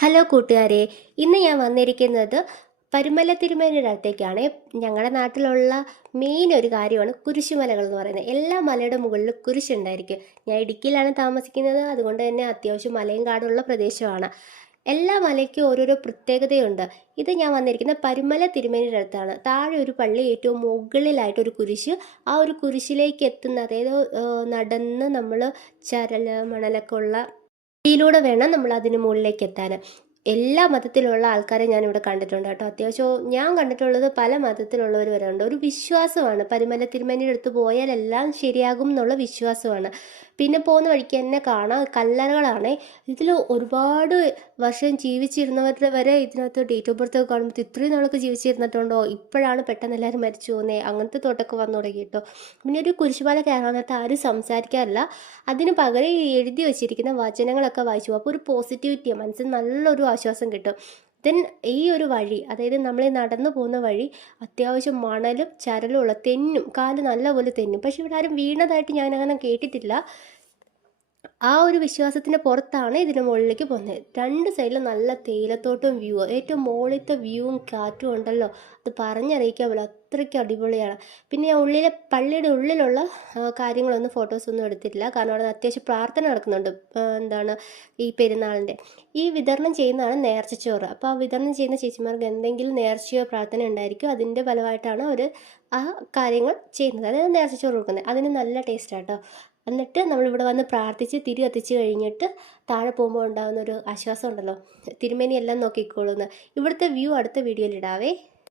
Hello കൂട്ടുകാരെ, ഇന്ന് ഞാൻ വന്നിരിക്കുന്നത് പരുമല തിരുമേനിയുടെ അടുത്തേക്കാണ്. ഞങ്ങളുടെ നാട്ടിലുള്ള മെയിൻ ഒരു കാര്യമാണ് കുരിശുമലകൾ എന്ന് പറയുന്നത്. എല്ലാ മലയുടെ മുകളിൽ കുരിശുണ്ടായിരിക്കും. ഞാൻ ഇടുക്കിയിലാണ് താമസിക്കുന്നത്, അതുകൊണ്ട് തന്നെ അത്യാവശ്യം മലയും കാടുള്ള പ്രദേശമാണ്. എല്ലാ മലയ്ക്കും ഓരോരോ പ്രത്യേകതയുണ്ട്. ഇത് ഞാൻ വന്നിരിക്കുന്ന പരുമല തിരുമേനിയുടെ അടുത്താണ്. താഴെ ഒരു പള്ളി, ഏറ്റവും മുകളിലായിട്ടൊരു കുരിശ്. ആ ഒരു കുരിശിലേക്ക് എത്തുന്ന, അതായത് നടന്ന് നമ്മൾ ചരൽ മണലൊക്കെ ഉള്ള യിലൂടെ വേണം നമ്മൾ അതിന് മുകളിലേക്ക് എത്താൻ. എല്ലാ മതത്തിലുള്ള ആൾക്കാരെ ഞാനിവിടെ കണ്ടിട്ടുണ്ട് കേട്ടോ. അത്യാവശ്യം ഞാൻ കണ്ടിട്ടുള്ളത് പല മതത്തിലുള്ളവർ വരെ ഉണ്ട്. ഒരു വിശ്വാസമാണ്, പരുമല തിരുമേനിയുടെ അടുത്ത് പോയാൽ എല്ലാം ശരിയാകും എന്നുള്ള വിശ്വാസമാണ്. പിന്നെ പോകുന്ന വഴിക്ക് തന്നെ കാണാം കല്ലറകളാണ്. ഇതിൽ ഒരുപാട് വർഷം ജീവിച്ചിരുന്നവരുടെ വരെ ഇതിനകത്ത് ഡേറ്റ് ഓഫ് ബർത്ത് ഒക്കെ കാണുമ്പോൾ ഇത്രയും നാളൊക്കെ ജീവിച്ചിരുന്നിട്ടുണ്ടോ, ഇപ്പോഴാണ് പെട്ടെന്ന് എല്ലാവരും മരിച്ചു പോകുന്നത്, അങ്ങനത്തെ തോട്ടൊക്കെ വന്നു തുടങ്ങി കേട്ടോ. പിന്നെ ഒരു കുരിശുമല കയറാൻ നേരത്ത് ആരും സംസാരിക്കാറില്ല. അതിന് പകരം ഈ എഴുതി വെച്ചിരിക്കുന്ന വചനങ്ങളൊക്കെ വായിച്ചു പോകും. അപ്പോൾ ഒരു പോസിറ്റിവിറ്റിയാണ്, മനസ്സിന് നല്ലൊരു ആശ്വാസം കിട്ടും. ദെൻ ഈ ഒരു വഴി, അതായത് നമ്മൾ നടന്നു പോകുന്ന വഴി അത്യാവശ്യം മണലും ചരലും ഉള്ള, തെന്നും, കാല് നല്ലപോലെ തെന്നും. പക്ഷെ ഇവിടെ ആരും വീണതായിട്ട് ഞാൻ അങ്ങനെ കേട്ടിട്ടില്ല. ആ ഒരു വിശ്വാസത്തിൻ്റെ പുറത്താണ് ഇതിന് മുകളിലേക്ക് പോകുന്നത്. രണ്ട് സൈഡിലും നല്ല തേയിലത്തോട്ടവും വ്യൂ, ഏറ്റവും മുകളിലത്തെ വ്യൂവും കാറ്റും ഉണ്ടല്ലോ, അത് പറഞ്ഞറിയിക്കാൻ പറ്റില്ല, അത്രയ്ക്ക് അടിപൊളിയാണ്. പിന്നെ ഞാൻ പള്ളിയുടെ ഉള്ളിലുള്ള കാര്യങ്ങളൊന്നും ഫോട്ടോസൊന്നും എടുത്തിട്ടില്ല, കാരണം അവിടെ അത്യാവശ്യം പ്രാർത്ഥന നടക്കുന്നുണ്ട്. ഈ പെരുന്നാളിൻ്റെ ഈ വിതരണം ചെയ്യുന്നതാണ് നേർച്ചച്ചോറ്. അപ്പോൾ ആ വിതരണം ചെയ്യുന്ന ചേച്ചിമാർക്ക് എന്തെങ്കിലും നേർച്ചയോ പ്രാർത്ഥന ഉണ്ടായിരിക്കും. അതിൻ്റെ ഫലമായിട്ടാണ് അവർ ആ കാര്യങ്ങൾ ചെയ്യുന്നത്, അതായത് നേർച്ചച്ചോറ് കൊടുക്കുന്നത്. അതിന് നല്ല ടേസ്റ്റാട്ടോ. എന്നിട്ട് നമ്മളിവിടെ വന്ന് പ്രാർത്ഥിച്ച് തിരി കത്തിച്ച് കഴിഞ്ഞിട്ട് താഴെ പോകുമ്പോൾ ഉണ്ടാകുന്ന ഒരു ആശ്വാസം ഉണ്ടല്ലോ, തിരുമേനി എല്ലാം നോക്കിക്കോളൂന്ന്. ഇവിടുത്തെ വ്യൂ അടുത്ത വീഡിയോയിൽ ഇടാവേ.